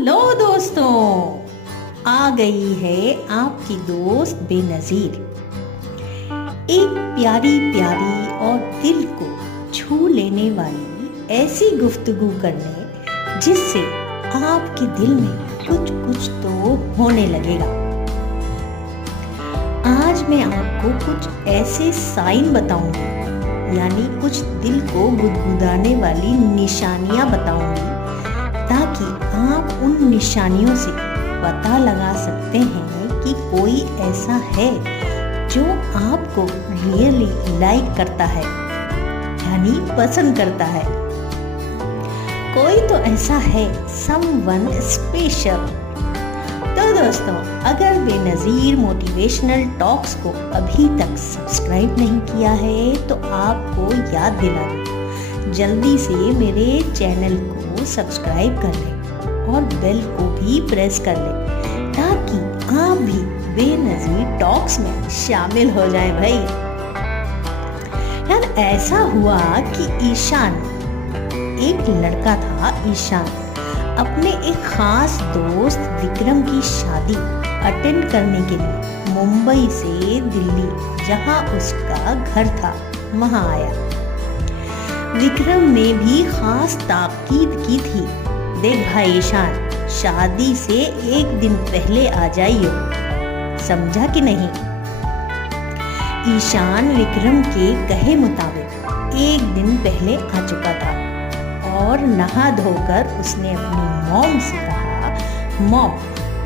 Hello दोस्तों, आ गई है आपकी दोस्त बेनज़ीर। एक प्यारी प्यारी और दिल को छू लेने वाली ऐसी गुफ्तगू करने जिससे आपके दिल में कुछ कुछ तो होने लगेगा। आज मैं आपको कुछ ऐसे साइन बताऊंगी, यानी कुछ दिल को गुदगुदाने वाली निशानियां बताऊंगी, ताकि आप उन निशानियों से पता लगा सकते हैं कि कोई ऐसा है जो आपको रियली लाइक करता है, यानी पसंद करता है। कोई तो ऐसा है, समवन स्पेशल। तो दोस्तों, अगर बेनज़ीर मोटिवेशनल टॉक्स को अभी तक सब्सक्राइब नहीं किया है तो आपको याद दिला दूं, जल्दी से मेरे चैनल को सब्सक्राइब कर लें और बेल को भी प्रेस कर लें, ताकि आप भी बेनज़ीर टॉक्स में शामिल हो जाएं भाई। यार, ऐसा हुआ कि ईशान, एक लड़का था ईशान, अपने एक खास दोस्त विक्रम की शादी अटेंड करने के लिए मुंबई से दिल्ली, जहां उसका घर था, वहां आया। विक्रम ने भी खास ताकीद की थी, देख भाई ईशान, शादी से एक दिन पहले आ जाइयो, समझा कि नहीं। ईशान विक्रम के कहे मुताबिक एक दिन पहले आ चुका था और नहा धोकर उसने अपनी मॉम से कहा, मॉम,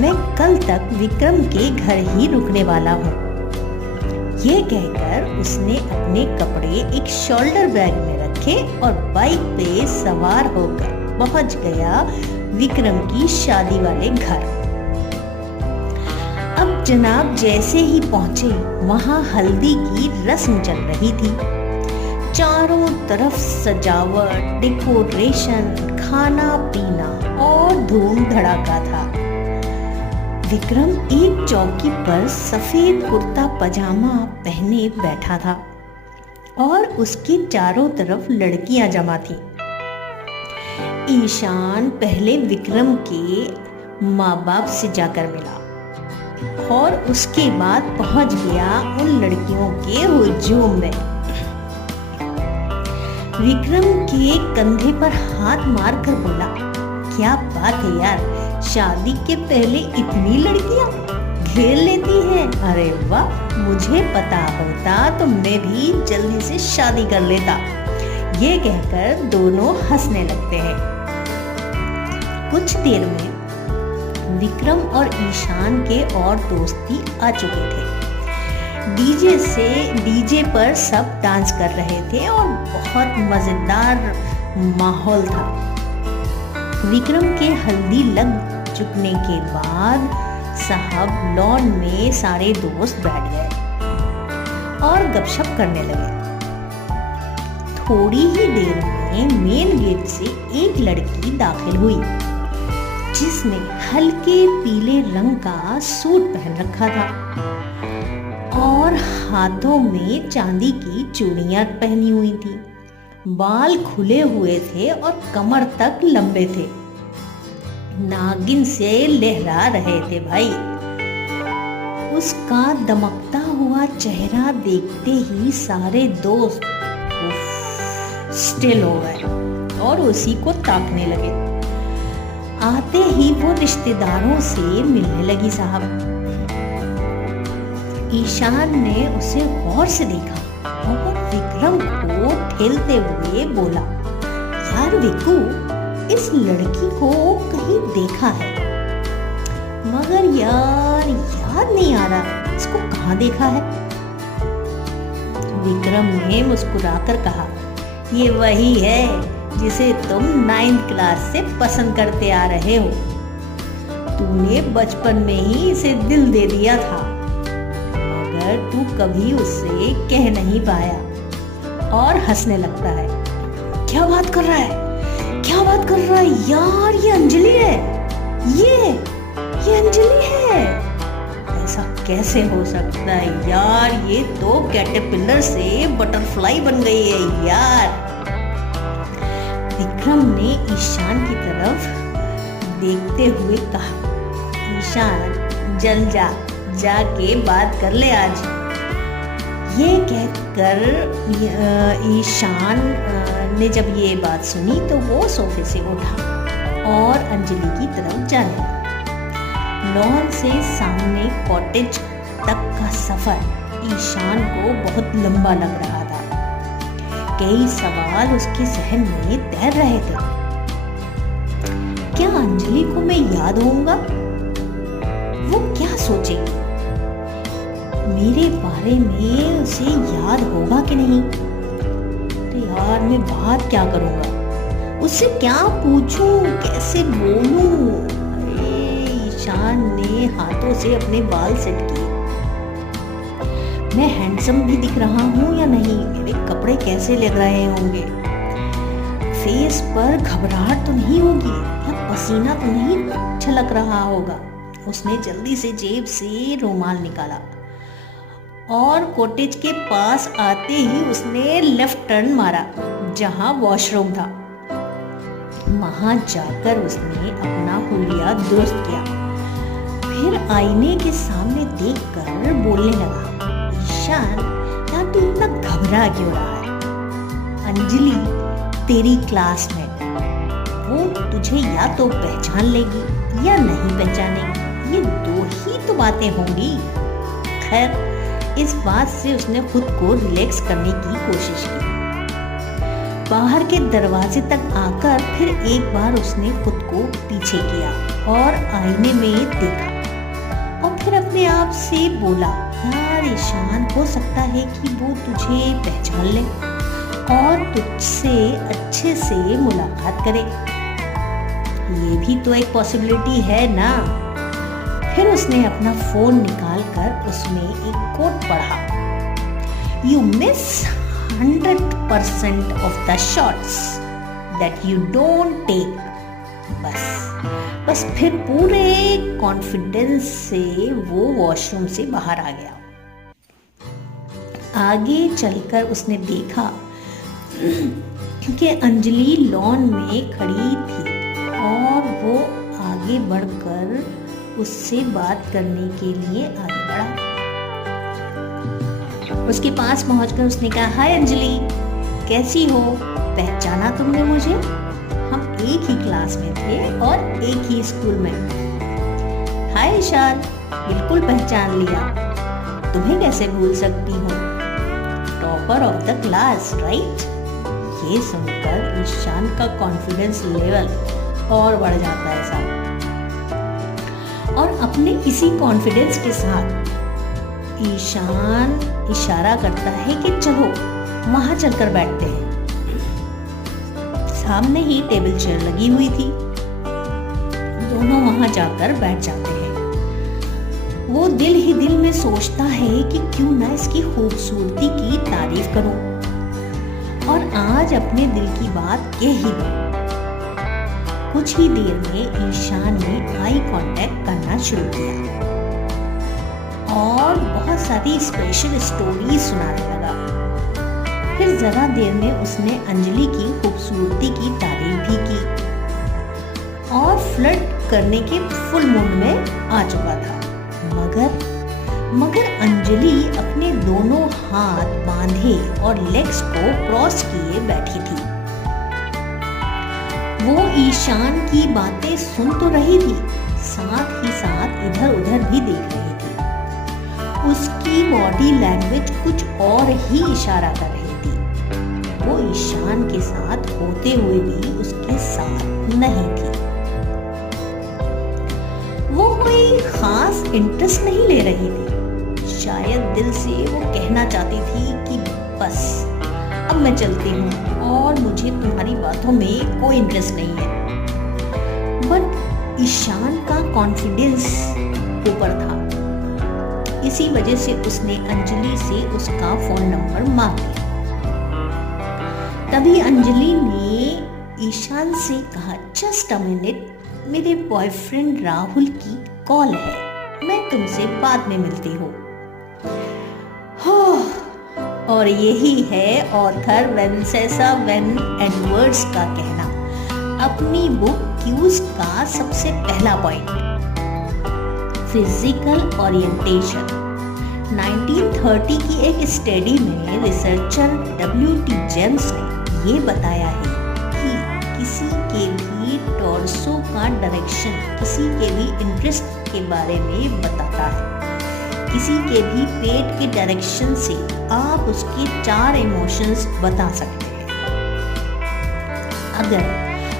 मैं कल तक विक्रम के घर ही रुकने वाला हूँ। ये कहकर उसने अपने कपड़े एक शोल्डर बैग में रखे और बाइक पे सवार होकर पहुंच गया विक्रम की शादी वाले घर। अब जनाब जैसे ही पहुंचे, वहां हल्दी की रस्म चल रही थी। चारों तरफ सजावट, डेकोरेशन, खाना पीना और धूम धड़ाका था। विक्रम एक चौकी पर सफेद कुर्ता पजामा पहने बैठा था और उसके चारों तरफ लड़कियां जमा थीं। ईशान पहले विक्रम के माँ बाप से जाकर मिला और उसके बाद पहुंच गया उन लड़कियों के हुजूम में। विक्रम के कंधे पर हाथ मारकर बोला, क्या बात है यार, शादी के पहले इतनी लड़कियां घेर लेती हैं। अरे वाह, मुझे पता होता तो मैं भी जल्दी से शादी कर लेता। ये कहकर दोनों हंसने लगते हैं। कुछ देर में विक्रम और ईशान के और दोस्त भी आ चुके थे। डीजे पर सब डांस कर रहे थे और बहुत मजेदार माहौल था। विक्रम के हल्दी लग चुकने के बाद साहब लॉन में सारे दोस्त बैठ गए और गपशप करने लगे। थोड़ी ही देर में मेन गेट से एक लड़की दाखिल हुई, जिसने हल्के पीले रंग का सूट पहन रखा था और हाथों में चांदी की चूड़ियां पहनी हुई थी। बाल खुले हुए थे और कमर तक लंबे थे, नागिन से लहरा रहे थे भाई। उसका दमकता हुआ चेहरा देखते ही सारे दोस्त स्टिल हो गए और उसी को ताकने लगे। आते ही वो रिश्तेदारों से मिलने लगी साहब। ईशान ने उसे गौर से देखा और विक्रम को ठेलते हुए बोला, यार विक्कू, इस लड़की को कहीं देखा है, मगर यार याद नहीं आ रहा इसको कहाँ देखा है। विक्रम ने मुस्कुराकर कहा, ये वही है जिसे तुम 9th क्लास से पसंद करते आ रहे हो। तूने बचपन में ही इसे दिल दे दिया था, मगर तू कभी उससे कह नहीं पाया। और हंसने लगता है। क्या बात कर रहा है, क्या बात कर रहा है यार, ये अंजलि है, ये अंजलि है। ऐसा कैसे हो सकता है यार, ये तो कैटरपिलर से बटरफ्लाई बन गई है यार। विक्रम ने ईशान की तरफ देखते हुए कहा, ईशान जल जाके बात कर ले आज। ये कहकर ईशान ने जब ये बात सुनी तो वो सोफे से उठा और अंजलि की तरफ जाने लगा। लॉन से सामने कॉटेज तक का सफर ईशान को बहुत लंबा लग रहा था। कई सवाल उसके जहन में तैर रहे थे। क्या अंजलि को मैं याद होऊंगा? वो क्या सोचेगी? मेरे बारे में उसे याद होगा कि नहीं? तो यार मैं बात क्या करूंगा? उससे क्या पूछूं? कैसे बोलूं? अरे ईशान ने हाथों से अपने बाल सेट किए। मैं हैंडसम भी दिख रहा हूं या नहीं? मेरे कपड़े कैसे लग रहे होंगे? फेस पर घबराहट तो नहीं होगी या पसीना तो नहीं छलक रहा होगा? उसने जल्दी से जेब से रुमाल निकाला और कॉटेज के पास आते ही उसने लेफ्ट टर्न मारा जहां वॉशरूम था। वहां जाकर उसने अपना हुलिया दुरुस्त किया। फिर आईने के सामने देखकर बोलने लगा, ईशान यार तू इतना घबरा क्यों रहा है? अंजलि तेरी क्लासमेट, वो तुझे या तो पहचान लेगी या नहीं पहचानेगी। ये दो ही तो बातें होंगी। खैर इस बात से उसने खुद को रिलैक्स करने की कोशिश की। बाहर के दरवाजे तक आकर फिर एक बार उसने खुद को पीछे किया और आईने में देखा और फिर अपने आप से बोला, यार ईशान हो सकता है कि वो तुझे पहचान ले और तुझसे अच्छे से मुलाकात करे। ये भी तो एक पॉसिबिलिटी है ना। फिर उसने अपना फोन निकालकर उसमें एक कोट पढ़ा, you miss 100% of the shots that you don't take। बस फिर पूरे कॉन्फिडेंस से वो वॉशरूम से बाहर आ गया। आगे चलकर उसने देखा कि अंजलि लॉन में खड़ी थी और वो आगे बढ़कर उससे बात करने के लिए आगे बढ़ा। उसके पास पहुंचकर उसने कहा, हाय अंजलि, कैसी हो? पहचाना तुमने मुझे? हम एक ही क्लास में थे और एक ही स्कूल में। हाय ईशान, बिल्कुल पहचान लिया। तुम्हें कैसे भूल सकती हूँ? Topper of the class, right? ये सुनकर ईशान का कॉन्फिडेंस लेवल और बढ़ जाता है साहब। और अपने इसी कॉन्फिडेंस के साथ ईशान इशारा करता है कि चलो वहां चलकर बैठते हैं। सामने ही टेबल चेयर लगी हुई थी। दोनों वहां जाकर बैठ जाते हैं। वो दिल ही दिल में सोचता है कि क्यों ना इसकी खूबसूरती की तारीफ करूं और आज अपने दिल की बात कह ही दूं। कुछ ही देर में ईशान ने आई कांटेक्ट करना शुरू किया और बहुत सारी स्पेशल स्टोरी सुनाने लगा। फिर जरा देर में उसने अंजलि की खूबसूरती की तारीफ भी की और फ्लर्ट करने के फुल मूड में आ चुका था। मगर अंजलि अपने दोनों हाथ बांधे और लेग्स को क्रॉस किए बैठी थी। वो ईशान की बातें सुन तो रही थी, साथ ही साथ इधर उधर भी देख रही थी। उसकी बॉडी लैंग्वेज कुछ और ही इशारा कर रही थी। वो ईशान के साथ होते हुए भी उसके साथ नहीं थी। वो कोई खास इंटरेस्ट नहीं ले रही थी। शायद दिल से वो कहना चाहती थी कि बस अब मैं चलती हूँ और मुझे तुम्हारी बातों में कोई इंटरेस्ट नहीं है। बट ईशान का कॉन्फिडेंस ऊपर था, इसी वजह से उसने अंजलि से उसका फोन नंबर मांग लिया। तभी अंजलि ने ईशान से कहा, जस्ट अ मिनट, मेरे बॉयफ्रेंड राहुल की कॉल है, मैं तुमसे बाद में मिलती हूँ। और यही है ऑथर वेंसेसा वेन एडवर्ड्स का कहना, अपनी बुक क्यूज का सबसे पहला पॉइंट, फिजिकल ओरिएंटेशन। 1930 की एक स्टडी में रिसर्चर W.T. जेम्स ने ये बताया है कि किसी के भी टॉर्सो का डायरेक्शन किसी के भी इंटरेस्ट के बारे में बताता है। किसी के भी पेट के डायरेक्शन से आप उसके 4 इमोशंस बता सकते हैं।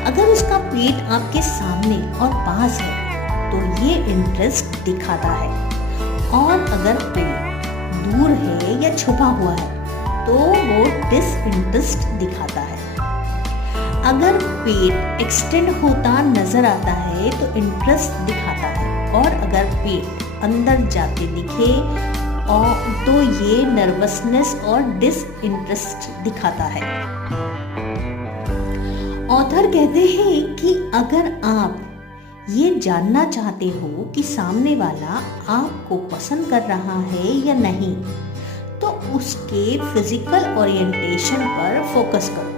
अगर उसका पेट आपके सामने और पास है तो ये इंटरेस्ट दिखाता है, और अगर पेट दूर है या छुपा हुआ है तो वो डिसइंटरेस्ट दिखाता है। अगर पेट एक्सटेंड होता नजर आता है तो इंटरेस्ट दिखाता है, और अगर पेट अंदर जाते दिखे और तो ये नर्वसनेस और डिसइंटरेस्ट दिखाता है। ऑथर कहते हैं कि अगर आप ये जानना चाहते हो कि सामने वाला आपको पसंद कर रहा है या नहीं, तो उसके फिजिकल ओरिएंटेशन पर फोकस करो,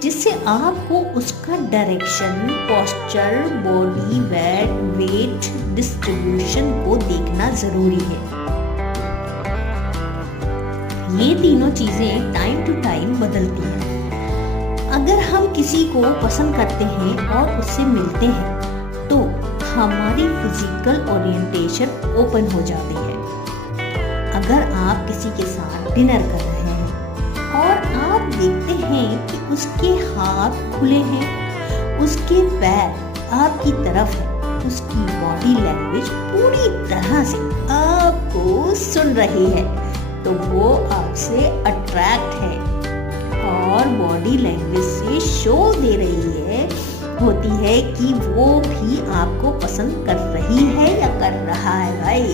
जिससे आपको उसका direction, posture, body weight distribution को देखना जरूरी है। ये तीनों चीजें टाइम टू टाइम बदलती हैं। अगर हम किसी को पसंद करते हैं और उससे मिलते हैं तो हमारी फिजिकल ओरिएंटेशन ओपन हो जाती है। अगर आप किसी के साथ डिनर कर रहे हैं और आप देखते हैं कि उसके हाथ खुले हैं, उसके पैर आपकी तरफ है, उसकी बॉडी लैंग्वेज पूरी तरह से आपको सुन रही है, तो वो आपसे अट्रैक्ट है और बॉडी लैंग्वेज से शो दे रही होती है कि वो भी आपको पसंद कर रही है या कर रहा है भाई।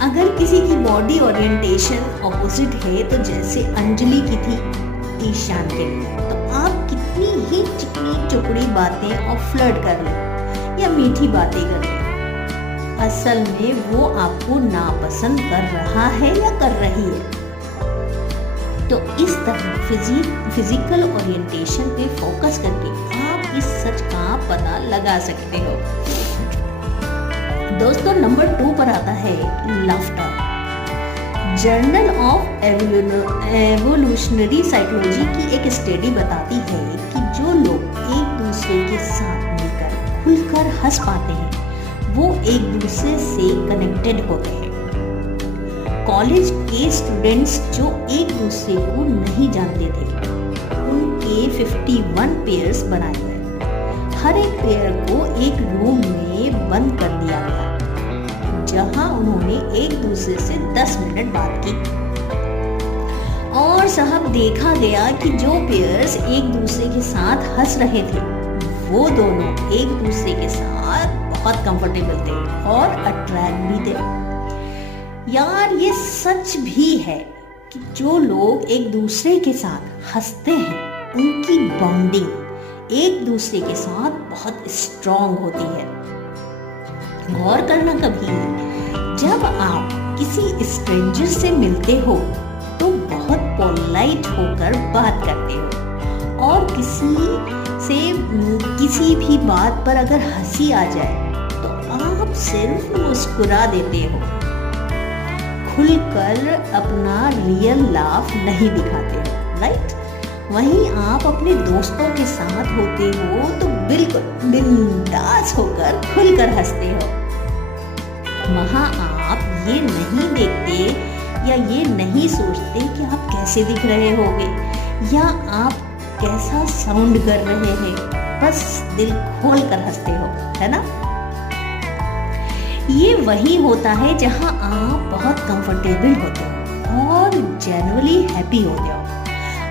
अगर किसी की बॉडी ओरिएंटेशन ऑपोजिट है, तो जैसे अंजलि की थी ईशान के लिए, तो आप कितनी ही चिकनी चुपड़ी बातें और फ्लर्ट कर लें या मीठी बातें कर लें, असल में वो आपको नापसंद कर रहा है या कर रही है। तो इस तरह फिजिकल ओरिएंटेशन पे फोकस करके आप इस सच का पता लगा सकते हो। दोस्तों, नंबर 2 पर आता है laughter. Journal of evolutionary psychology की एक स्टडी बताती है कि जो लोग एक दूसरे के साथ मिलकर खुलकर हंस पाते हैं वो एक दूसरे से कनेक्टेड होते हैं। कॉलेज के स्टूडेंट्स जो एक दूसरे को नहीं जानते थे, उनके 51 पेयर्स बनाए गए। हर एक पेयर को एक रूम में बंद कर दिया गया, जहां उन्होंने एक दूसरे से 10 मिनट बात की। और साहब, देखा गया कि जो पेयर्स एक दूसरे के साथ हंस रहे थे वो दोनों एक दूसरे के साथ बहुत कंफर्टेबल थे और अट्रैक्ट भी थे। यार, ये सच भी है कि जो लोग एक दूसरे के साथ हंसते हैं उनकी बॉन्डिंग एक दूसरे के साथ बहुत स्ट्रॉन्ग होती है। गौर करना कभी, जब आप किसी स्ट्रेंजर से मिलते हो तो बहुत पोलाइट होकर बात करते हो, और किसी भी बात पर अगर हंसी आ जाए तो आप सिर्फ मुस्कुरा देते हो, खुलकर अपना रियल लाफ नहीं दिखाते हो, राइट? वहीं आप अपने दोस्तों के साथ होते हो तो बिल्कुल बिंदास होकर खुलकर हंसते हो। वहां आप ये नहीं देखते या ये नहीं सोचते कि आप कैसे दिख रहे होगे या आप कैसा साउंड कर रहे हैं, बस दिल खोल कर हंसते हो, है ना? ये वही होता है जहां आप बहुत कंफर्टेबल होते हो और जेन्युइनली हैप्पी होते हो।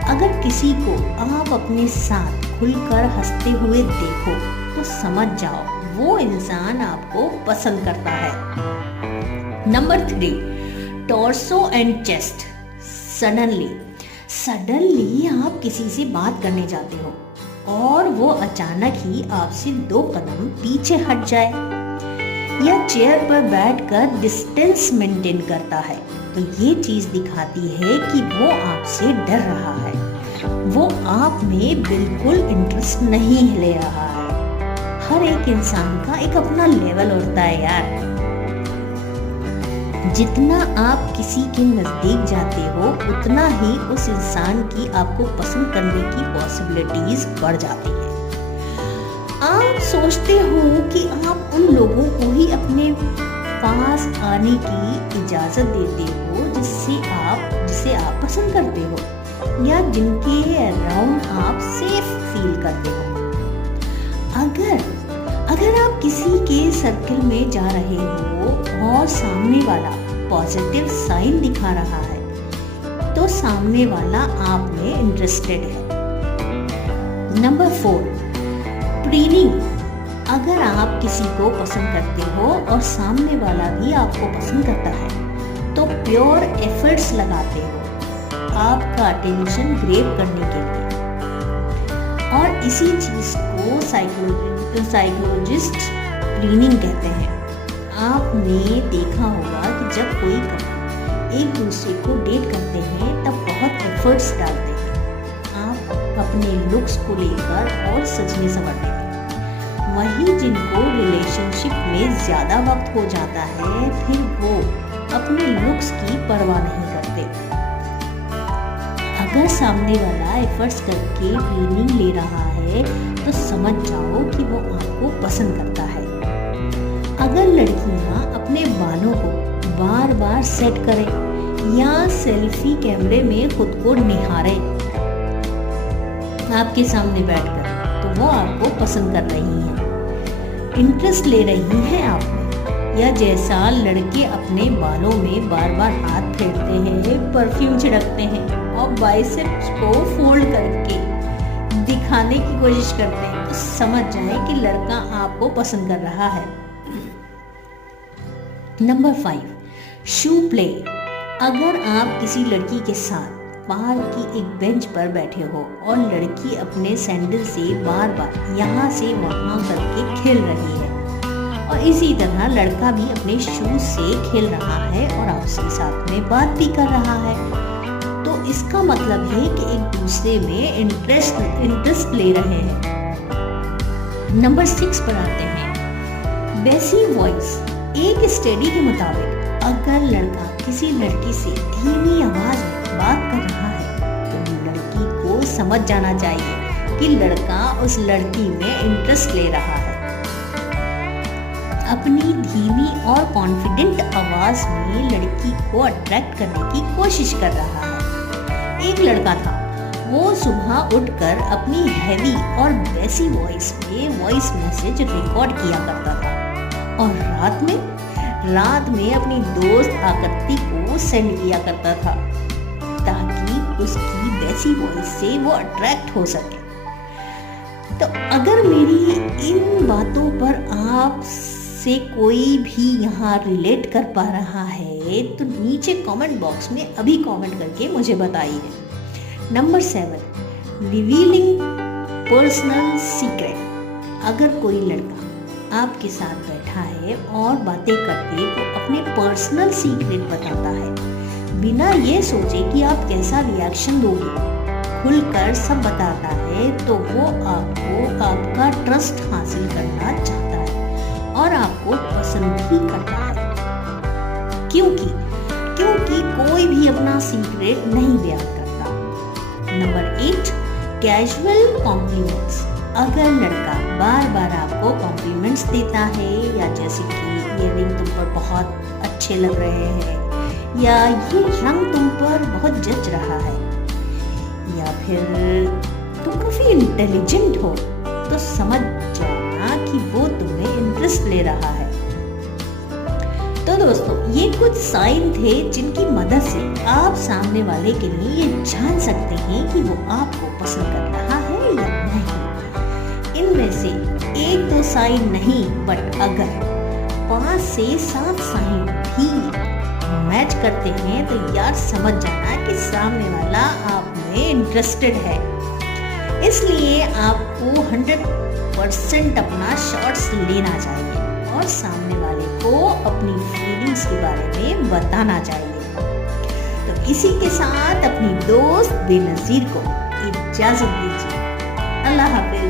अगर किसी को आप अपने साथ खुलकर हंसते हुए देखो तो समझ जाओ वो इंसान आपको पसंद करता है। Number 3, torso and chest. Suddenly आप किसी से बात करने जाते हो और वो अचानक ही आपसे 2 कदम पीछे हट जाए या चेयर पर बैठकर डिस्टेंस मेंटेन करता है, तो ये चीज दिखाती है कि वो आपसे डर रहा है। वो आप में बिल्कुल इंटरेस्ट नहीं ले रहा है। हर एक इंसान का एक अपना लेवल होता है यार। जितना आप किसी के नजदीक जाते हो उतना ही उस इंसान की आपको पसंद करने की पॉसिबिलिटीज बढ़ जाती है। आप सोचते हो कि आप उन लोगों को ही अपने पास आने की इजाजत देते हो जिसे आप पसंद करते हो या जिनके अराउंड आप सेफ फील करते हो। अगर आप किसी के सर्कल में जा रहे हो और सामने वाला पॉजिटिव साइन दिखा रहा है तो सामने वाला आप में इंटरेस्टेड है। Number 4, preening. अगर आप किसी को पसंद करते हो और सामने वाला भी आपको पसंद करता है तो प्योर एफर्ट्स लगाते हो आपका अटेंशन ग्रैब करने के लिए। और इसी चीज को साइकोलॉजिस्ट प्रीनिंग कहते हैं। आपने देखा होगा कि जब कोई कपल एक दूसरे को डेट करते हैं तब बहुत एफर्ट्स डालते हैं आप अपने लुक्स को लेकर और सजने संवरने में। वही जिनको रिलेशनशिप में ज्यादा वक्त हो जाता है फिर वो अपने लुक्स की परवाह नहीं करते। अगर सामने वाला एफर्ट्स करके ट्रेनिंग ले रहा है तो समझ जाओ कि वो आपको पसंद करता है। अगर लड़कियां अपने बालों को बार बार सेट करें या सेल्फी कैमरे में खुद को निहारें आपके सामने बैठकर तो वो आपको पसंद कर रही हैं, इंटरेस्ट ले रही हैं आप में। या जैसा लड़के अपने बालों में बार बार हाथ फेरते हैं, परफ्यूम छिड़कते हैं और बाइसेप्स को फोल्ड करके दिखाने की कोशिश करते हैं तो समझ जाए कि लड़का आपको पसंद कर रहा है। नंबर 5, शू प्ले। अगर आप किसी लड़की के साथ पार्क की एक बेंच पर बैठे हो और लड़की अपने सैंडल से बार बार यहाँ से वहाँ करके खेल रही है और इसी तरह लड़का भी अपने शूज से खेल रहा है और आपसे साथ में बात भी कर रहा है तो इसका मतलब है कि एक दूसरे में इंटरेस्ट ले रहे हैं। नंबर 6 पर आते हैं, बेसी वॉइस। एक स्टडी के मुताबिक अगर लड़का किसी लड़की से धीमी आवाज में बात कर रहा है तो लड़की को समझ जाना चाहिए कि लड़का उस लड़की में इंटरेस्ट ले रहा है। अपनी धीमी और कॉन्फिडेंट आवाज में लड़की को अट्रैक्ट करने की कोशिश कर रहा है। एक लड़का था, वो सुबह उठकर अपनी हैवी और बेसी वॉइस में वॉइस मैसेज रिकॉर्ड किया करता था और रात में अपनी दोस्त आकृति को सेंड किया करता था ताकि उसकी बेसी वॉइस से वो अट्रैक्ट हो सके। तो अगर मेरी इन बातों पर आप से कोई भी यहाँ रिलेट कर पा रहा है तो नीचे कमेंट बॉक्स में अभी कमेंट करके मुझे बताइए। Number 7, revealing personal secret. अगर कोई लड़का आपके साथ बैठा है और बातें करके वो अपने पर्सनल सीक्रेट बताता है बिना ये सोचे कि आप कैसा रिएक्शन दोगे, खुलकर सब बताता है तो वो आपको आपका ट्रस्ट हासिल करना चाहता है और आपको पसंद भी करता है। क्योंकि कोई भी अपना सीक्रेट नहीं बयान करता। Number 8, casual compliments. अगर लड़का बार बार आपको कॉम्प्लीमेंट्स देता है या जैसे कि ये रिंग तुम पर बहुत अच्छे लग रहे हैं या ये रंग तुम पर बहुत जच रहा है या फिर तुम काफी इंटेलिजेंट हो तो समझ जाना कि वो तुम्हें इंटरेस्ट ले रहा है। तो दोस्तों ये कुछ साइन थे जिनकी मदद से आप सामने वाले के लिए ये जान सकते हैं कि वो आपको पसंद कर रहा है या नहीं। इनमें से 1-2 साइन नहीं बट अगर 5 से 7 साइन भी मैच करते हैं तो यार समझ जाना कि सामने वाला आप में इंटरेस्टेड है। इसलिए आपको 100% अपना शॉट्स लेना चाहिए और सामने वाले को अपनी फीलिंग्स के बारे में बताना चाहिए। तो इसी के साथ अपनी दोस्त बेनज़ीर को इजाज़त दीजिए। अल्लाह हाफिज।